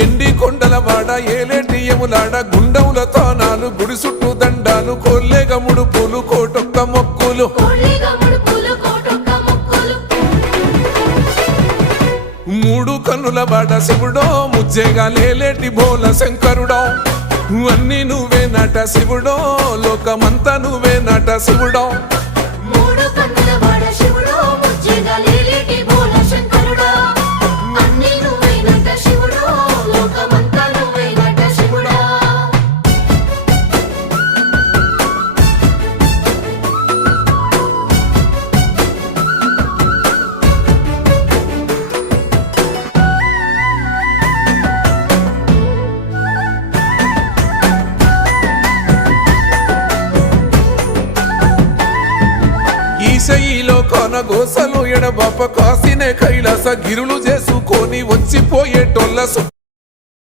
ఎండి కొండల వాడ ఏలేటియములాడ గుండముల తానాలు గుడి చుట్టూ దండాలు కోల్లేగ ముడుపులు కోటొక్క మొక్కులు మూడు కన్నుల వాడ శివుడో ముజ్జేగా లేలేటి బోల శంకరుడో అన్ని నువ్వే నట శివుడో లోకమంతా నువ్వే నట శివుడో ఈశయిలో కొనగోసలు ఎడబాప కాసినే కైలాస గిరులు చేసుకొని వచ్చిపోయేటోళ్ళ